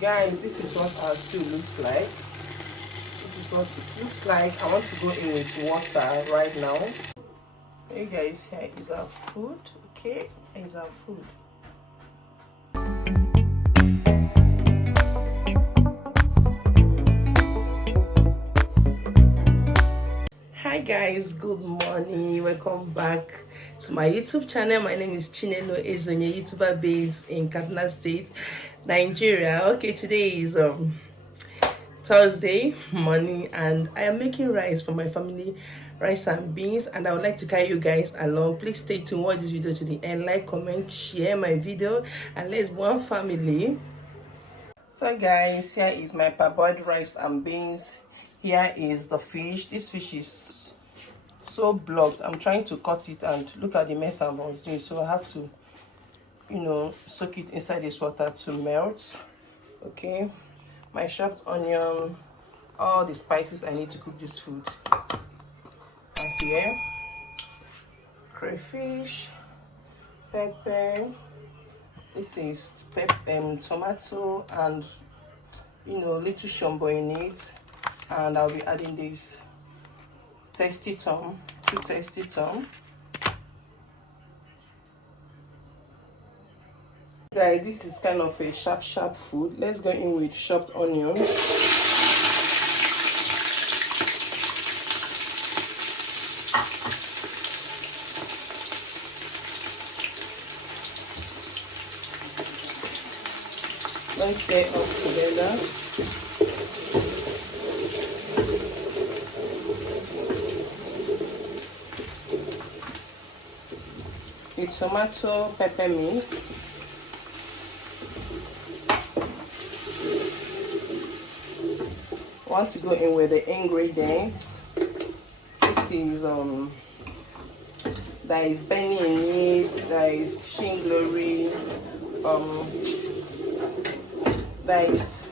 Guys, this is what our stew looks like. This is what it looks like. I want to go in with water right now. Hey guys, here is our food. Okay, here is our food. Hi guys, good morning. Welcome back to my YouTube channel. My name is Chinelo Ezeonye, YouTuber based in Kaduna State, Nigeria. Okay, today is Thursday morning and I am making rice for my family, rice and beans, and I would like to carry you guys along. Please stay tuned, watch this video to the end, like, comment, share my video, and let's be one family. So guys, here is my parboiled rice and beans. Here is the fish. This fish is so blocked. I'm trying to cut it and look at the mess I was doing, so I have to, soak it inside this water to melt. Okay, my chopped onion, all the spices I need to cook this food are here. Crayfish, pepper, this is tomato, and little shombo in it, and I'll be adding this tasty tom, 2 tasty tom. Guys, this is kind of a sharp food. Let's go in with chopped onion. Let's stir up together. The tomato pepper mix. Want to go in with the ingredients. This is there is Benny in it, there is Shin Glory, there is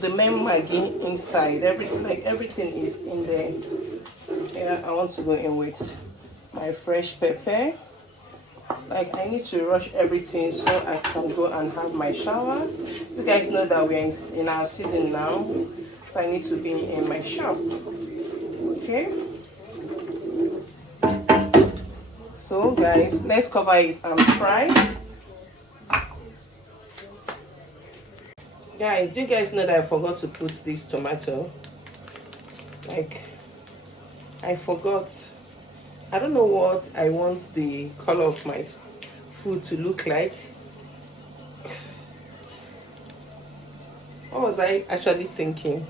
the main Maggi inside. Everything is in there. Here I want to go in with my fresh pepper. I need to rush everything so I can go and have my shower. You guys know that we're in our season now, so I need to be in my shop. Okay, so guys, let's cover it and fry. Guys, do you guys know that I forgot to put this tomato? I forgot. I don't know what I want the color of my food to look like. What was I actually thinking?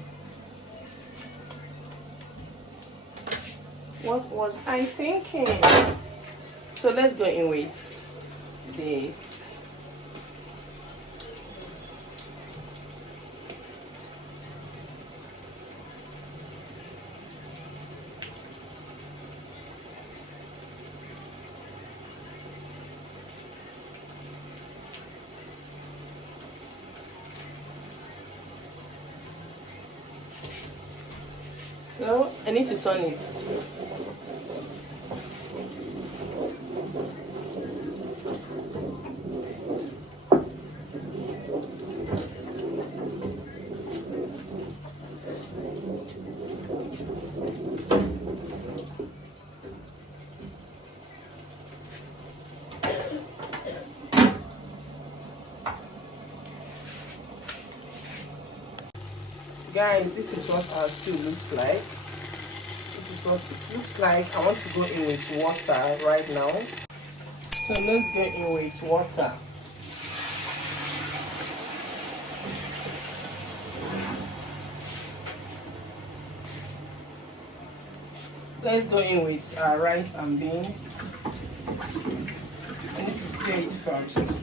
What was I thinking? So let's go in with this. So I need to turn it. Guys, this is what our stew looks like. This is what it looks like. I want to go in with water right now. So let's go in with water. Let's go in with our rice and beans. I need to stir it first.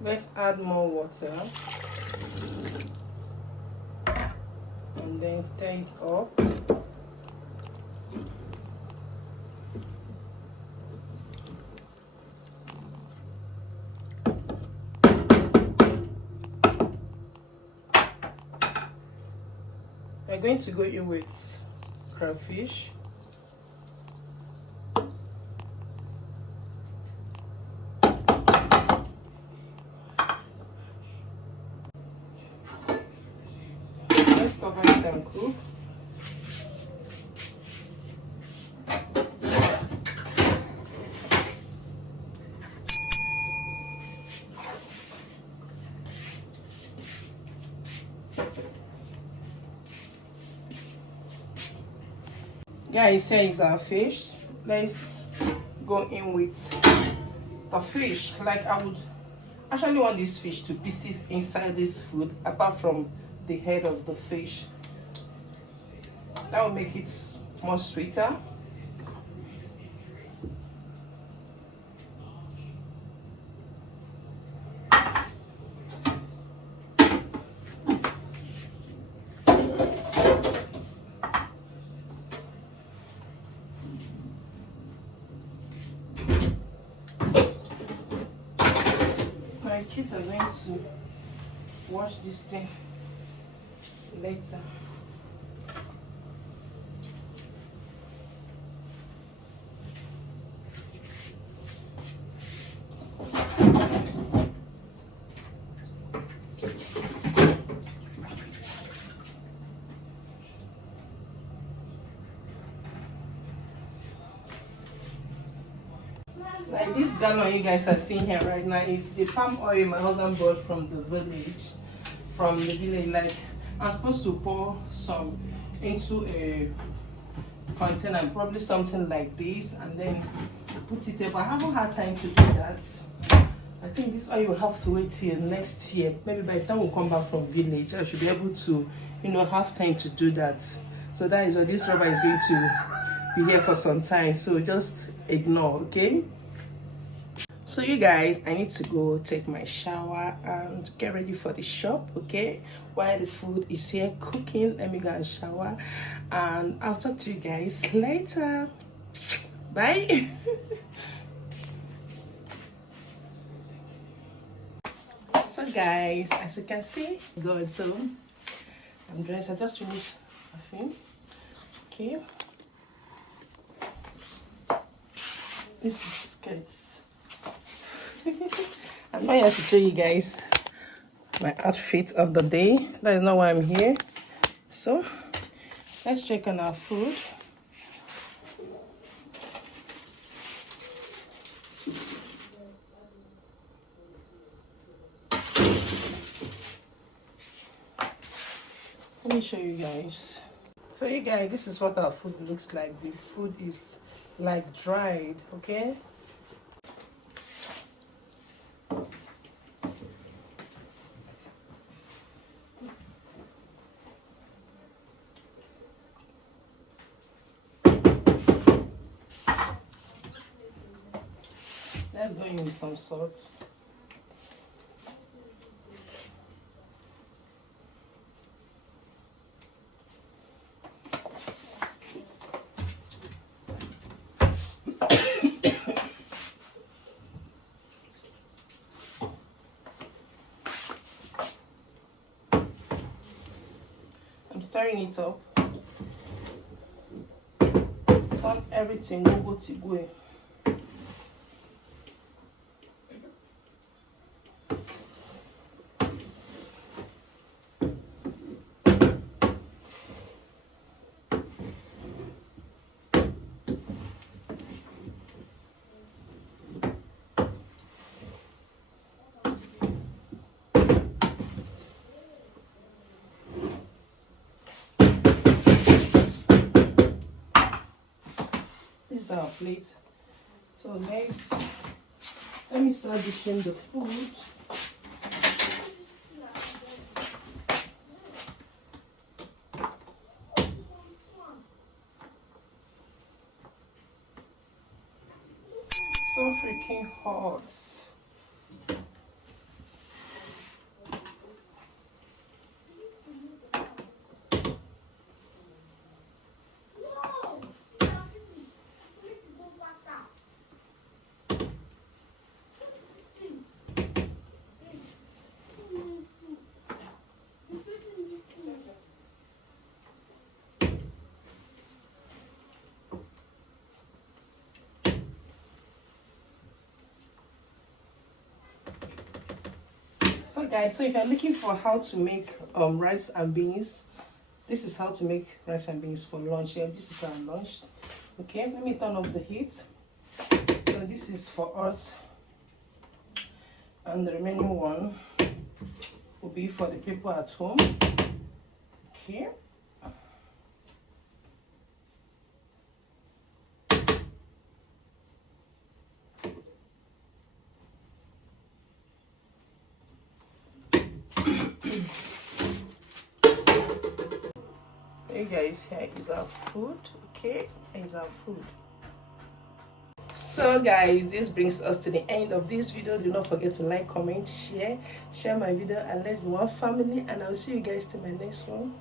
Let's add more water and then stir it up. going to go in with crayfish. Let's cover it and cook. Guys, here is our fish. Let's go in with the fish. Like, I would actually want this fish to pieces inside this food, apart from the head of the fish. That will make it more sweeter. My kids are going to wash this thing later. Like this gallon you guys are seeing here right now is the palm oil my husband bought from the village. Like, I'm supposed to pour some into a container, probably something like this, and then put it up. I haven't had time to do that. I think this oil will have to wait till next year. Maybe by the time we come back from village, I should be able to, have time to do that. So that is what this rubber is going to be here for some time. So just ignore, okay? So you guys, I need to go take my shower and get ready for the shop, okay? While the food is here cooking, let me go and shower, and I'll talk to you guys later. Bye. So guys, as you can see, good. So I'm dressed. I just finished bathing. Okay. This is skirts. I'm not here to show you guys my outfit of the day. That is not why I'm here. So let's check on our food. Let me show you guys. So you guys, this is what our food looks like. The food is like dried, okay? Let's go in with some salt. I'm stirring it up. Turn everything go to go. This is our plate. So next, let me start dishing the food. So freaking hot. So guys, so if you're looking for how to make rice and beans, this is how to make rice and beans for lunch. Yeah, this is our lunch. Okay, let me turn off the heat. So this is for us, and the remaining one will be for the people at home. Okay. Hey guys, here is our food. Okay, here is our food. So guys, this brings us to the end of this video. Do not forget to like, comment, share my video, and let's be one family. And I'll see you guys till my next one.